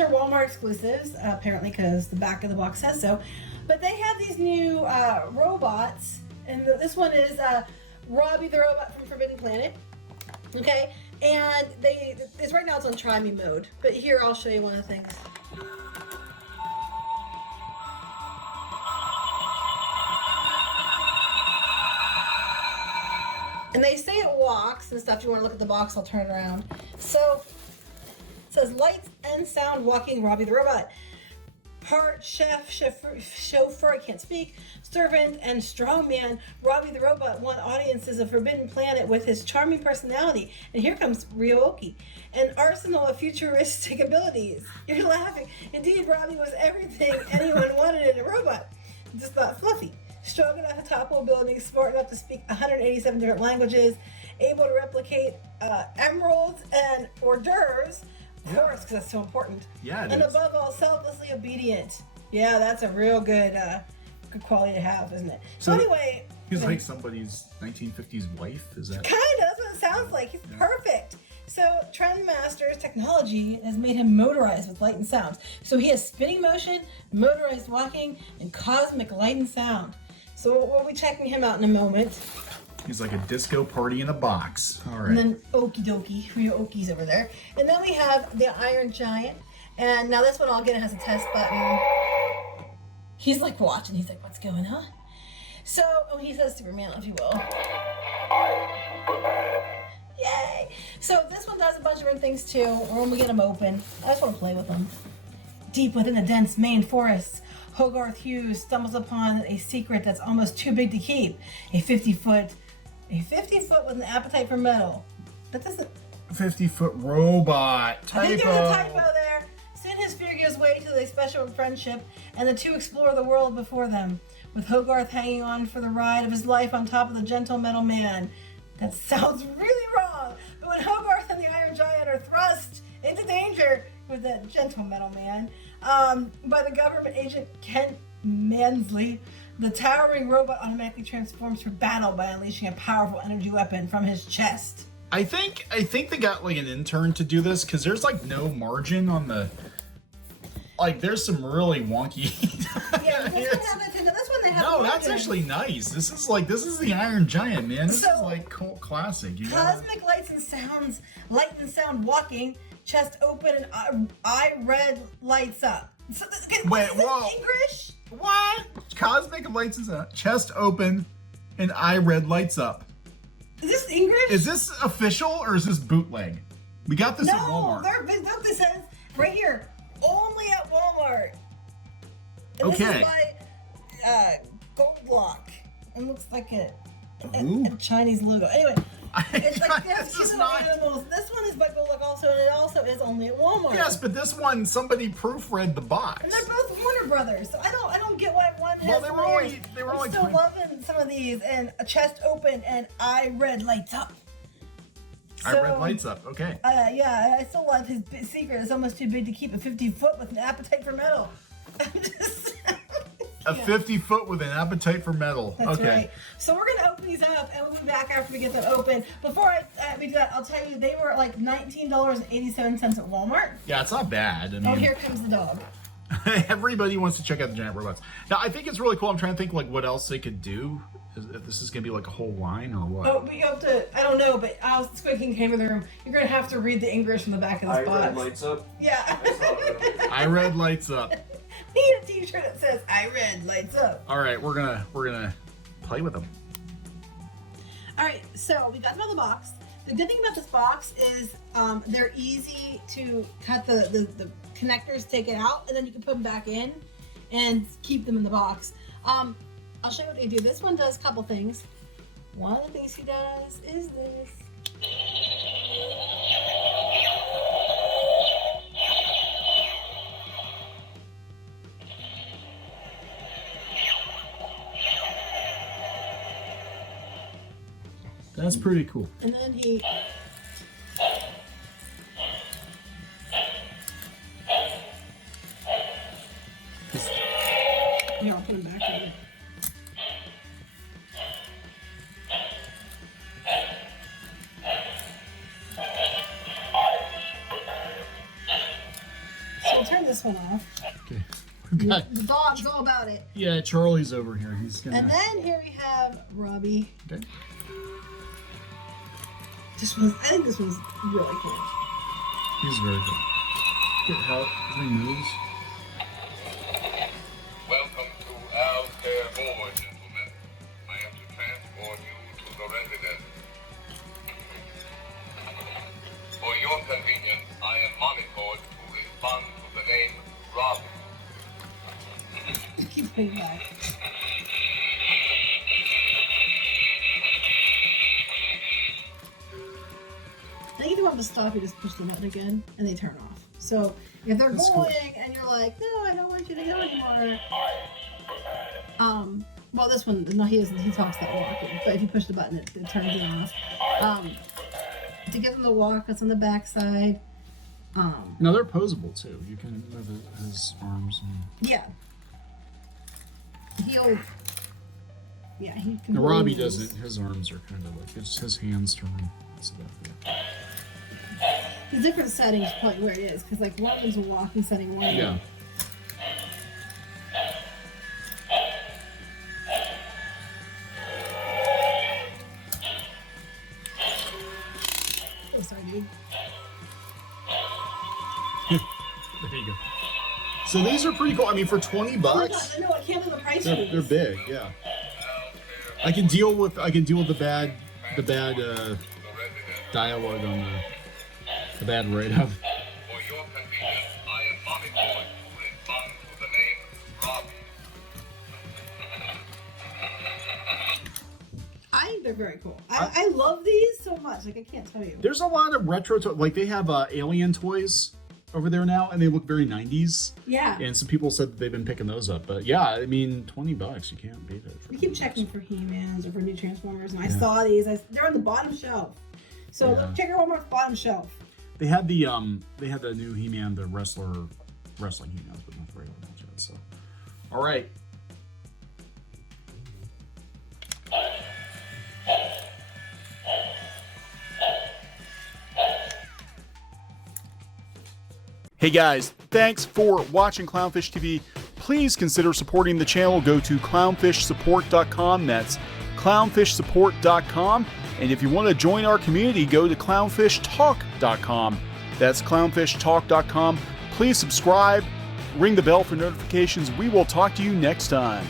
these are Walmart exclusives, apparently, because the back of the box says so. But they have these new robots, and this one is Robby the robot from Forbidden Planet. Okay, and right now it's on try me mode. But here I'll show you one of the things. And they say it walks and stuff. If you want to look at the box, I'll turn it around. So it says lights and sound walking Robby the robot. Part chauffeur, I can't speak, servant and strongman, Robby the robot won audiences of Forbidden Planet with his charming personality. And here comes Ryoki, an arsenal of futuristic abilities. You're laughing. Indeed, Robby was everything anyone wanted in a robot. Just not fluffy. Strong enough to topple buildings, smart enough to speak 187 different languages, able to replicate emeralds and hors d'oeuvres. Of course, because that's so important. Yeah, it and is. above all, selflessly obedient. Yeah, that's a real good quality to have, isn't it? So anyway, he's like somebody's 1950s wife. Is that kind of? That's what it sounds like. He's perfect. So Trendmaster's technology has made him motorized with light and sound. So he has spinning motion, motorized walking, and cosmic light and sound. So we'll be checking him out in a moment. He's like a disco party in a box. All right. And then okie dokie for your okies over there. And then we have the Iron Giant. And now this one, again, it has a test button. He's like watching. He's like, what's going on? So, he says Superman, if you will. Yay! So this one does a bunch of different things too. When we get them open, I just want to play with them. Deep within the dense Maine forests, Hogarth Hughes stumbles upon a secret that's almost too big to keep. A 50 foot with an appetite for metal. That doesn't... 50-foot robot. Typo. I think there's a typo there. Soon his fear gives way to the special friendship, and the two explore the world before them, with Hogarth hanging on for the ride of his life on top of the gentle metal man. That sounds really wrong, but when Hogarth and the Iron Giant are thrust into danger with the gentle metal man by the government agent Kent Mansley, the towering robot automatically transforms for battle by unleashing a powerful energy weapon from his chest. I think they got like an intern to do this because there's like no margin on the. Like there's some really wonky. Yeah, this one they have. No, that's actually nice. This is the Iron Giant, man. This So, is like cult classic. You know? Cosmic light and sound walking, chest open and eye red lights up. So Wait, is this whoa. English? What? Cosmic lights is up. Chest open, and eye red lights up. Is this English? Is this official or is this bootleg? We got this at Walmart. Look, this says right here, only at Walmart. And Okay. This is by Gold Lock. It looks like a Chinese logo. Anyway, it's like This cute is little not- animals. This one is by Gold Lock also, and it also is only at Walmart. Yes, but this one somebody proofread the box. And they're both Warner Brothers, so I don't get why one has. Well, they were only I'm still 20 loving some of these, and a chest open and eye red lights up. I read lights up. Okay. Yeah, I still love his secret. It's almost too big to keep a 50-foot with an appetite for metal. I'm just. A 50-foot with an appetite for metal. That's okay. right. So we're gonna open these up, and we'll be back after we get them open. Before we do that, I'll tell you they were like $19.87 at Walmart. Yeah, it's not bad. I mean, Oh, here comes the dog. everybody wants to check out the giant robots. Now, I think it's really cool. I'm trying to think like what else they could do. If this is gonna be like a whole line or what? Oh, but you have to. I don't know, but I was squeaking came in the room. You're gonna have to read the English from the back of this I box. read lights up. Yeah. I saw it. I read lights up. Need a T-shirt that says "I read lights up." All right, we're gonna play with them. All right, so we got them out of the box. The good thing about this box is they're easy to cut the connectors, take it out, and then you can put them back in and keep them in the box. I'll show you what they do. This one does a couple things. One of the things he does is this. That's pretty cool. And then he... Here, I'll put him back in. So we'll turn this one off. Okay. The dog's all about it. Yeah, Charlie's over here. He's gonna. And then here we have Robby. Okay. I think this one's really cool. He's very good. Look at how he moves. Welcome to our care board, gentlemen. I am to transport you to the residence. For your convenience, I am monitored to respond to the name Robby. Keep putting back. I think if you want them to stop, you just push the button again, and they turn off. So if they're That's going cool. and you're like, no, I don't want you to go anymore. Well, this one, no, he doesn't. He talks that walking. But if you push the button, it turns it off. To get them to walk, that's on the back side. Now they're posable too. You can move his arms. Yeah. Yeah, he can. Now Robby move his- doesn't. His arms are kind of like it's his hands turn. That's about it. The different settings probably where it is, because like one is a walking setting, one. Yeah. Oh, sorry, dude. There you go. So these are pretty cool. I mean, for $20, I know I can't do the price. they're big. Yeah. I can deal with the bad dialogue on the bad write-up. For your convenience, I am monitored to respond to the name Robby. I think they're very cool. I love these so much. Like I can't tell you. There's a lot of retro like they have alien toys over there now, and they look very 90s. Yeah. And some people said that they've been picking those up, but yeah, I mean, $20, you can't beat it. We keep checking for He-Mans or for new Transformers, and I saw these. They're on the bottom shelf. So Yeah. check out one more bottom shelf. They had the new He-Man, the wrestling He-Mans, but not the regular ones yet. So, all right. Hey guys, thanks for watching Clownfish TV. Please consider supporting the channel. Go to clownfishsupport.com. That's clownfishsupport.com. And if you want to join our community, go to clownfishtalk.com. That's clownfishtalk.com. Please subscribe, ring the bell for notifications. We will talk to you next time.